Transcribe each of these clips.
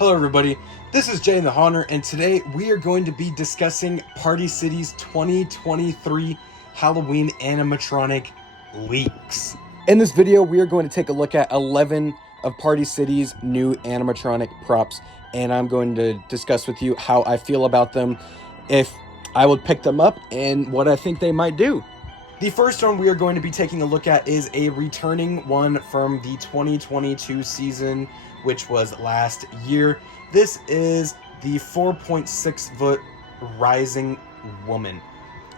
Hello everybody, this is Jay and the Haunter, and today we are going to be discussing Party City's 2023 Halloween animatronic leaks. In this video, we are going to take a look at 11 of Party City's new animatronic props, and I'm going to discuss with you how I feel about them, if I would pick them up, and what I think they might do. The first one we are going to be taking a look at is a returning one from the 2022 season, which was last year. This is the 4.6 foot rising woman.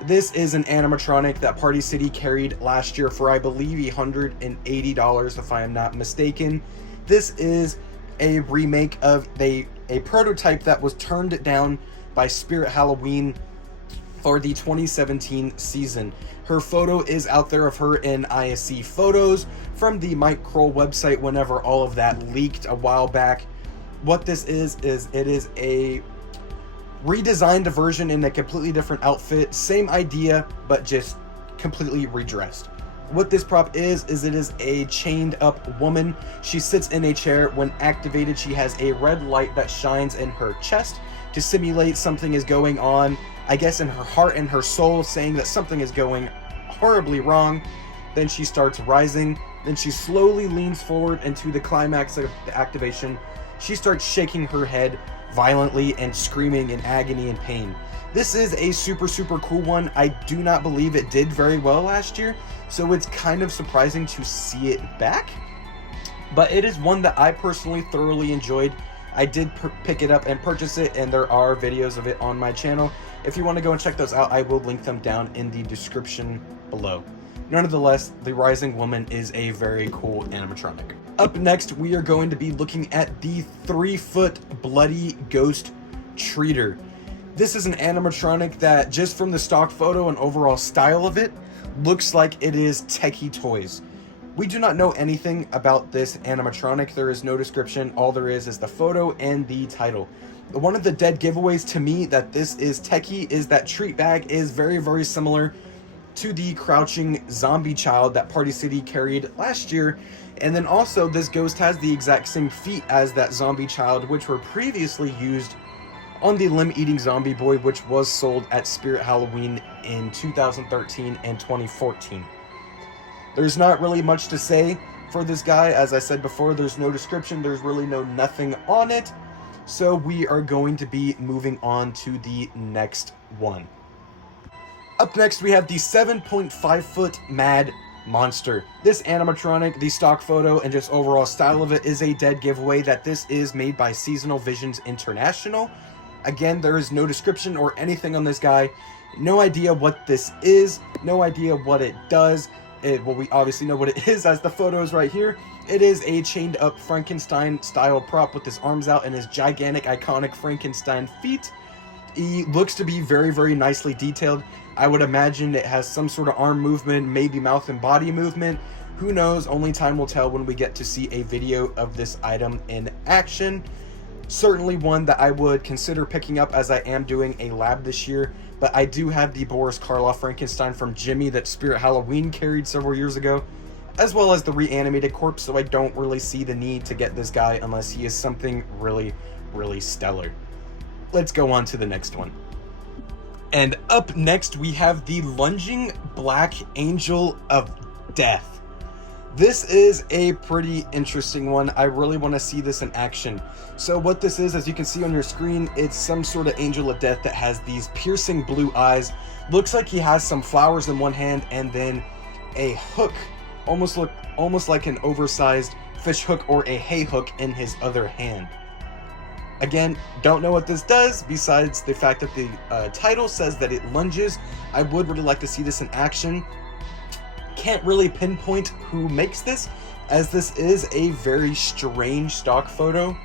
This is an animatronic that Party City carried last year for, I believe, $180, if I am not mistaken. This is a remake of a prototype that was turned down by Spirit Halloween for the 2017 season. Her photo is out there of her in ISC photos from the Mike Kroll website whenever all of that leaked a while back. What this is it is a redesigned version in a completely different outfit. Same idea, but just completely redressed. What this prop is it is a chained up woman. She sits in a chair. When activated, she has a red light that shines in her chest to simulate something is going on, I guess in her heart and her soul, saying that something is going horribly wrong. Then she starts rising. Then she slowly leans forward into the climax of the activation. She starts shaking her head violently and screaming in agony and pain. This is a super cool one. I do not believe it did very well last year, so it's kind of surprising to see it back. But it is one that I personally thoroughly enjoyed. I did pick it up and purchase it, and there are videos of it on my channel. If you want to go and check those out, I will link them down in the description below. Nonetheless, the Rising Woman is a very cool animatronic. Up next, we are going to be looking at the 3-foot Bloody Ghost Treater. This is an animatronic that, just from the stock photo and overall style of it, looks like it is Techie Toys. We do not know anything about this animatronic. There is no description. All there is the photo and the title. One of the dead giveaways to me that this is Techie is that treat bag is very similar to the crouching zombie child that Party City carried last year. And then also this ghost has the exact same feet as that zombie child, which were previously used on the limb-eating zombie boy, which was sold at Spirit Halloween in 2013 and 2014. There's not really much to say for this guy. As I said before, there's no description, there's really nothing on it. So we are going to be moving on to the next one. Up next, we have the 7.5 foot Mad Monster. This animatronic, the stock photo, and just overall style of it is a dead giveaway that this is made by Seasonal Visions International. Again, there is no description or anything on this guy. No idea what this is, no idea what it does. Well, we obviously know what it is as the photo is right here. It is a chained up Frankenstein style prop with his arms out and his gigantic iconic Frankenstein feet. He looks to be very nicely detailed. I would imagine it has some sort of arm movement, maybe mouth and body movement. Who knows? Only time will tell when we get to see a video of this item in action. Certainly one that I would consider picking up, as I am doing a lab this year. But I do have the Boris Karloff Frankenstein from Jimmy that Spirit Halloween carried several years ago, as well as the reanimated corpse, so I don't really see the need to get this guy unless he is something really stellar. Let's go on to the next one. And up next, we have the Lunging Black Angel of Death. This is a pretty interesting one. I really want to see this in action. So what this is, as you can see on your screen, it's some sort of angel of death that has these piercing blue eyes. Looks like he has some flowers in one hand and then a hook, almost like an oversized fish hook or a hay hook in his other hand. Again, don't know what this does besides the fact that the title says that it lunges. I would really like to see this in action. Can't really pinpoint who makes this, as this is a very strange stock photo.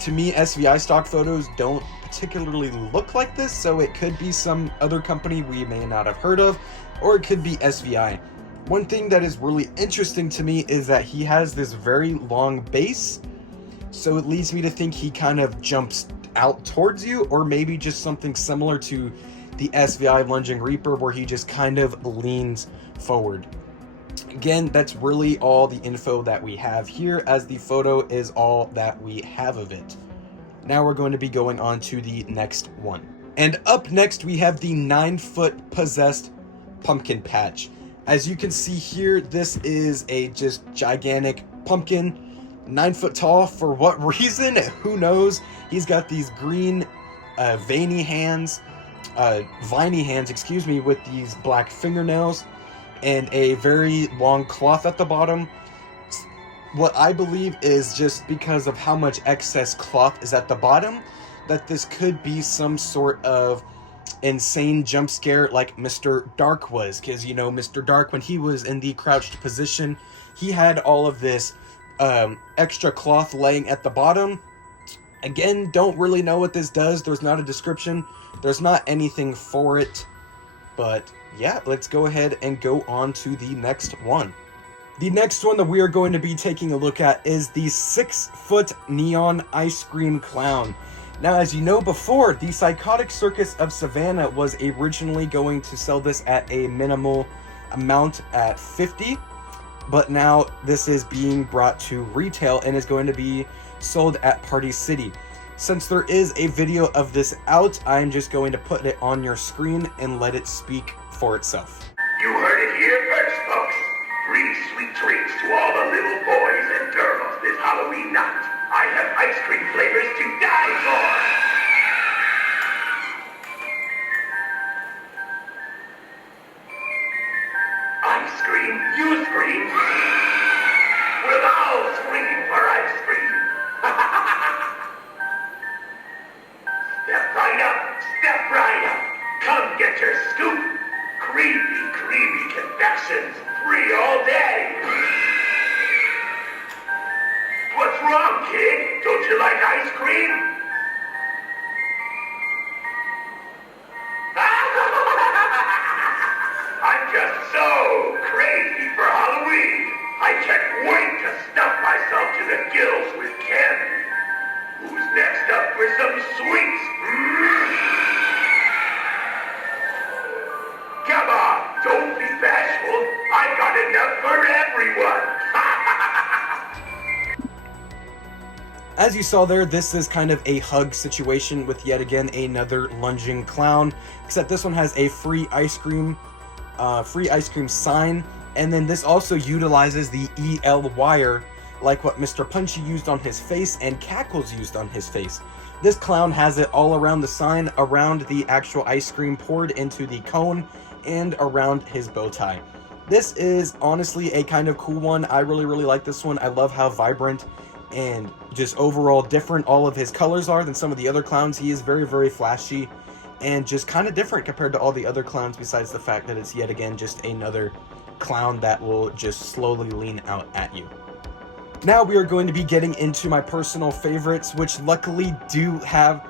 To me, SVI stock photos don't particularly look like this, so it could be some other company we may not have heard of, or it could be SVI. One thing that is really interesting to me is that he has this very long base, so it leads me to think he kind of jumps out towards you, or maybe just something similar to the SVI Lunging Reaper, where he just kind of leans forward. Again, that's really all the info that we have here, as the photo is all that we have of it. Now we're going to be going on to the next one. And up next, we have the 9-foot possessed pumpkin patch. As you can see here, this is a just gigantic pumpkin, 9 foot tall. For what reason? Who knows? He's got these green, viney hands, excuse me, with these black fingernails and a very long cloth at the bottom. What I believe is just because of how much excess cloth is at the bottom, that this could be some sort of insane jump scare like Mr. Dark was. Because, you know, Mr. Dark, when he was in the crouched position, he had all of this extra cloth laying at the bottom. Again, don't really know what this does. There's not a description. There's not anything for it. But yeah, let's go ahead and go on to the next one. The next one that we are going to be taking a look at is the 6-foot neon ice cream clown. Now, as you know before, the Psychotic Circus of Savannah was originally going to sell this at a minimal amount at 50, but now this is being brought to retail and is going to be sold at Party City. Since there is a video of this out, I'm just going to put it on your screen and let it speak for itself. You heard it here first, folks. Free sweet treats to all the little boys and girls this Halloween night. I have ice cream flavors to die for. I scream, you scream. We'll all scream for ice cream. Step right up, step right up. Come get your scoop. Creamy, creamy confections, free all day. What's wrong, kid? Don't you like ice cream? I'm just so crazy for Halloween. I can't wait to stuff myself to the gills with candy. Who's next up for some sweets? Come on, don't be bashful. I've got enough for everyone. As you saw there, this is kind of a hug situation with yet again another lunging clown, except this one has a free ice cream sign, and then this also utilizes the EL wire like what Mr. Punchy used on his face and Cackles used on his face. This clown has it all around the sign, around the actual ice cream poured into the cone, and around his bow tie. This is honestly a kind of cool one. I really like this one. I love how vibrant and just overall different all of his colors are than some of the other clowns. He is very flashy and just kind of different compared to all the other clowns, besides the fact that it's yet again just another clown that will just slowly lean out at you. Now we are going to be getting into my personal favorites, which luckily do have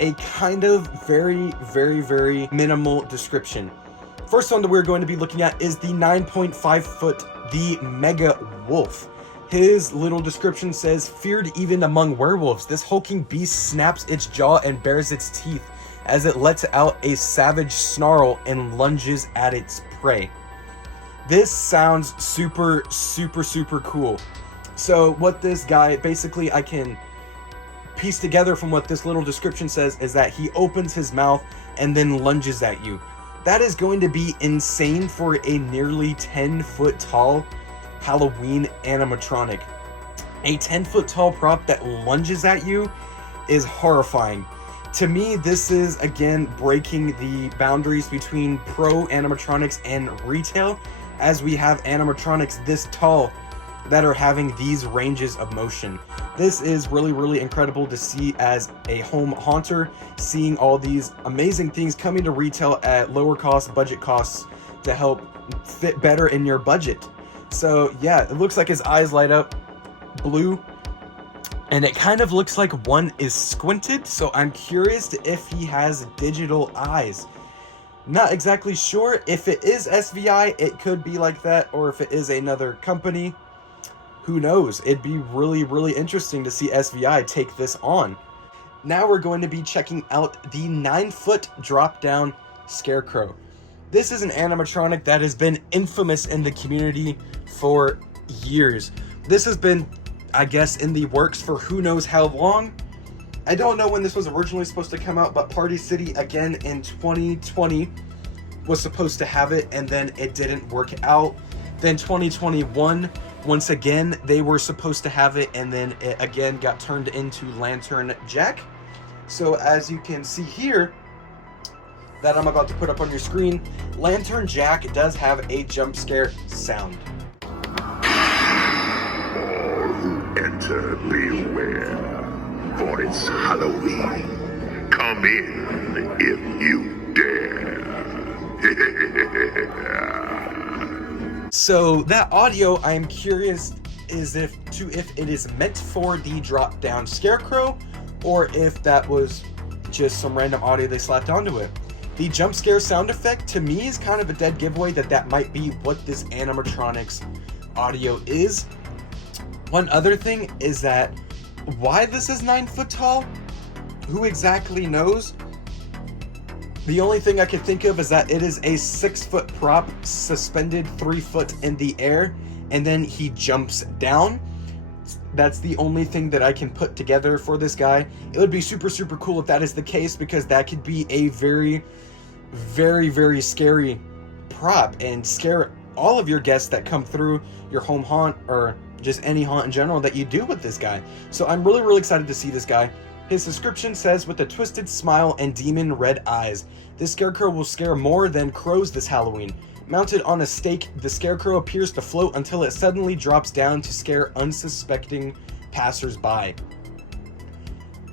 a kind of very minimal description. First one that we're going to be looking at is the 9.5 foot, the Mega Wolf. His little description says, feared even among werewolves, this hulking beast snaps its jaw and bares its teeth as it lets out a savage snarl and lunges at its prey. This sounds super cool. So what this guy, basically I can piece together from what this little description says, is that he opens his mouth and then lunges at you. That is going to be insane for a nearly 10-foot tall Halloween animatronic. A 10-foot tall prop that lunges at you is horrifying. To me, this is again breaking the boundaries between pro animatronics and retail, as we have animatronics this tall that are having these ranges of motion. This is really incredible to see as a home haunter, seeing all these amazing things coming to retail at lower cost, budget costs, to help fit better in your budget. So yeah, it looks like his eyes light up blue, and it kind of looks like one is squinted, so I'm curious if he has digital eyes. Not exactly sure. If it is SVI, it could be like that, or if it is another company, who knows? It'd be really interesting to see SVI take this on. Now we're going to be checking out the 9-foot drop-down Scarecrow. This is an animatronic that has been infamous in the community for years. This has been, I guess, in the works for who knows how long, I don't know when this was originally supposed to come out, but Party City, again, in 2020 was supposed to have it, and then it didn't work out. Then 2021, once again, they were supposed to have it, and then it again got turned into Lantern Jack. So as you can see here, that I'm about to put up on your screen, Lantern Jack does have a jump scare sound. All who enter, beware, for it's Halloween. Come in if you dare. So that audio, I am curious if it is meant for the drop down Scarecrow, or if that was just some random audio they slapped onto it. The jump scare sound effect, to me, is kind of a dead giveaway that might be what this animatronics audio is. One other thing is that why this is 9 foot tall, who exactly knows? The only thing I can think of is that it is a 6 foot prop suspended 3 foot in the air, and then he jumps down. That's the only thing that I can put together for this guy. It would be super, super cool if that is the case, because that could be a very, very, very scary prop and scare all of your guests that come through your home haunt, or just any haunt in general that you do with this guy. So I'm really, really excited to see this guy. His description says, with a twisted smile and demon red eyes, this Scarecrow will scare more than crows this Halloween. Mounted on a stake, the Scarecrow appears to float until it suddenly drops down to scare unsuspecting passers-by.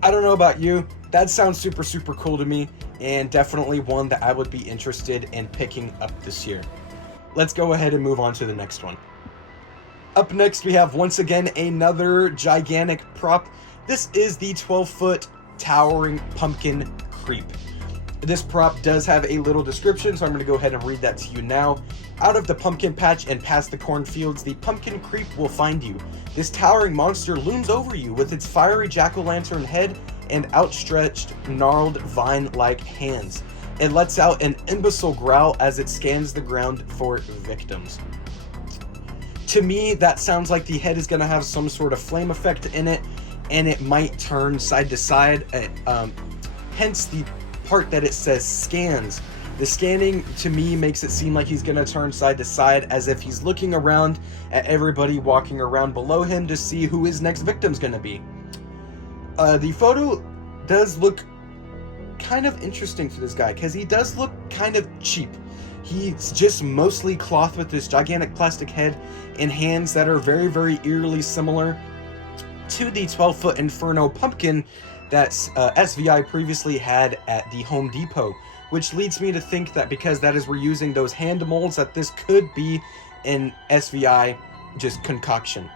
I don't know about you, that sounds super, super cool to me, and definitely one that I would be interested in picking up this year. Let's go ahead and move on to the next one. Up next, we have once again another gigantic prop. This is the 12-foot towering pumpkin creep. This prop does have a little description, so I'm going to go ahead and read that to you now. Out of the pumpkin patch and past the cornfields, the pumpkin creep will find you. This towering monster looms over you with its fiery jack-o'-lantern head and outstretched, gnarled, vine-like hands. It lets out an imbecile growl as it scans the ground for victims. To me, that sounds like the head is going to have some sort of flame effect in it, and it might turn side to side, hence the part that it says scans. The scanning, to me, makes it seem like he's going to turn side to side, as if he's looking around at everybody walking around below him to see who his next victim's going to be. The photo does look kind of interesting for this guy, because he does look kind of cheap. He's just mostly cloth with this gigantic plastic head and hands that are very, very eerily similar to the 12-foot Inferno pumpkin that SVI previously had at the Home Depot, which leads me to think that because that is we're using those hand molds, that this could be an SVI just concoction.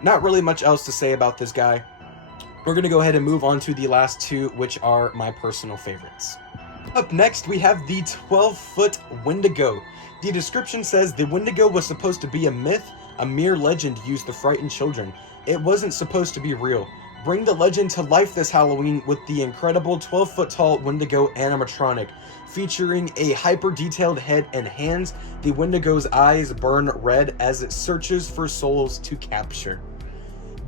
Not really much else to say about this guy. We're going to go ahead and move on to the last two, which are my personal favorites. Up next, we have the 12-foot Windigo. The description says the Windigo was supposed to be a myth, a mere legend used to frighten children. It wasn't supposed to be real. Bring the legend to life this Halloween with the incredible 12-foot tall Windigo animatronic. Featuring a hyper-detailed head and hands, the Windigo's eyes burn red as it searches for souls to capture.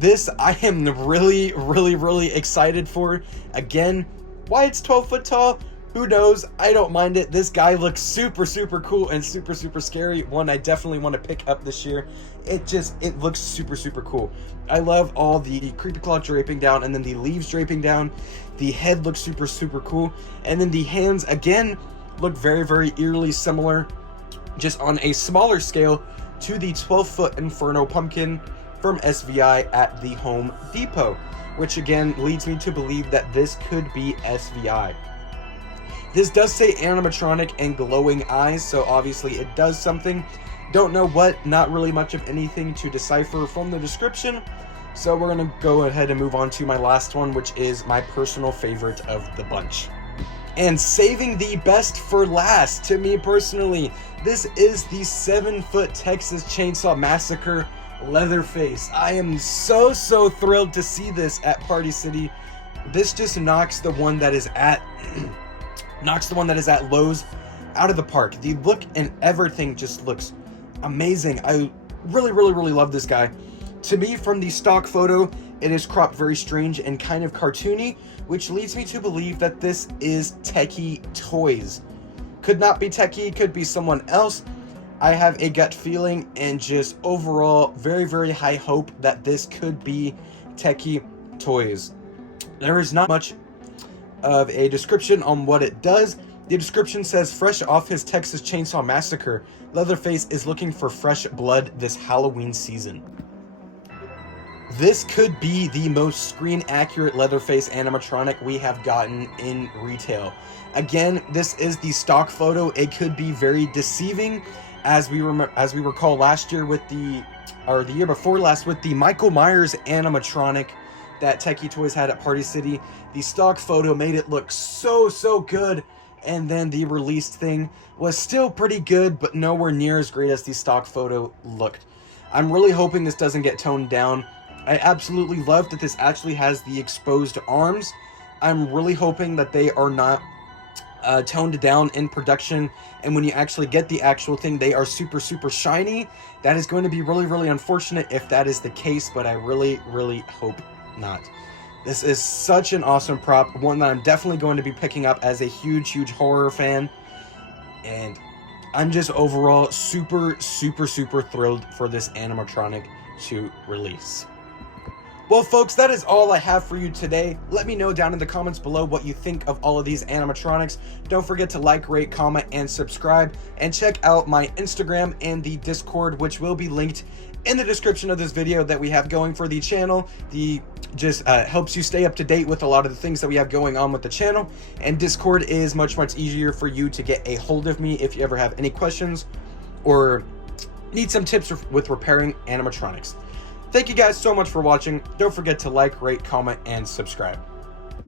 This I am really, really, really excited for. Again, why it's 12 foot tall? Who knows? I don't mind it. This guy looks super, super cool and super, super scary. One I definitely want to pick up this year. It looks super, super cool. I love all the creepy claw draping down and then the leaves draping down. The head looks super, super cool. And then the hands, again, look very, very eerily similar, just on a smaller scale, to the 12-foot Inferno pumpkin from SVI at the Home Depot, which again leads me to believe that this could be SVI. This does say animatronic and glowing eyes, so obviously it does something. Don't know what, not really much of anything to decipher from the description. So we're going to go ahead and move on to my last one, which is my personal favorite of the bunch. And saving the best for last, to me personally, this is the 7-foot Texas Chainsaw Massacre Leatherface. I am so thrilled to see this at Party City. This just knocks the one that is at Lowe's out of the park. The look and everything just looks amazing. I really love this guy. To me, from the stock photo, It is cropped very strange and kind of cartoony, which leads me to believe that this is Techie Toys. Could not be Techie, could be someone else. I have a gut feeling and just overall very, very high hope that this could be Techie Toys. There is not much of a description on what it does. The description says, fresh off his Texas Chainsaw Massacre, Leatherface is looking for fresh blood this Halloween season. This could be the most screen-accurate Leatherface animatronic we have gotten in retail. Again, this is the stock photo. It could be very deceiving, as we recall last year with the year before last with the Michael Myers animatronic that Techie Toys had at Party City. The stock photo made it look so good, and then the released thing was still pretty good, but nowhere near as great as the stock photo looked. I'm really hoping this doesn't get toned down. I absolutely love that this actually has the exposed arms. I'm really hoping that they are not toned down in production, and when you actually get the actual thing, they are super shiny. That is going to be really unfortunate if that is the case, but I really hope not. This is such an awesome prop, one that I'm definitely going to be picking up as a huge horror fan, and I'm just overall super thrilled for this animatronic to release. Well, folks, that is all I have for you today. Let me know down in the comments below what you think of all of these animatronics. Don't forget to like, rate, comment, and subscribe. And check out my Instagram and the Discord, which will be linked in the description of this video that we have going for the channel. The just helps you stay up to date with a lot of the things that we have going on with the channel. And Discord is much easier for you to get a hold of me if you ever have any questions or need some tips with repairing animatronics. Thank you guys so much for watching. Don't forget to like, rate, comment, and subscribe.